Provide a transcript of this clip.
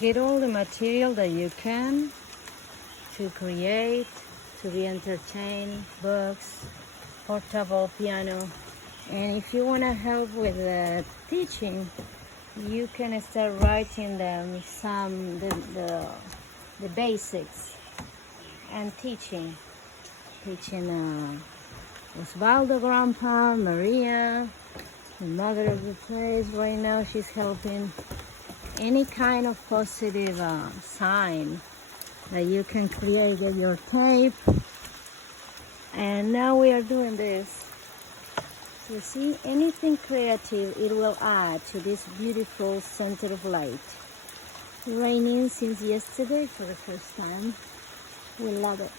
get all the material that you can to create, to be entertained, books, portable piano. And if you want to help with the teaching, you can start writing them the basics and teaching Osvaldo grandpa, Maria, the mother of the place. Right now she's helping any kind of positive sign that you can create with your tape. And now we are doing this. So see, anything creative, it will add to this beautiful center of light. Raining since yesterday for the first time. We love it.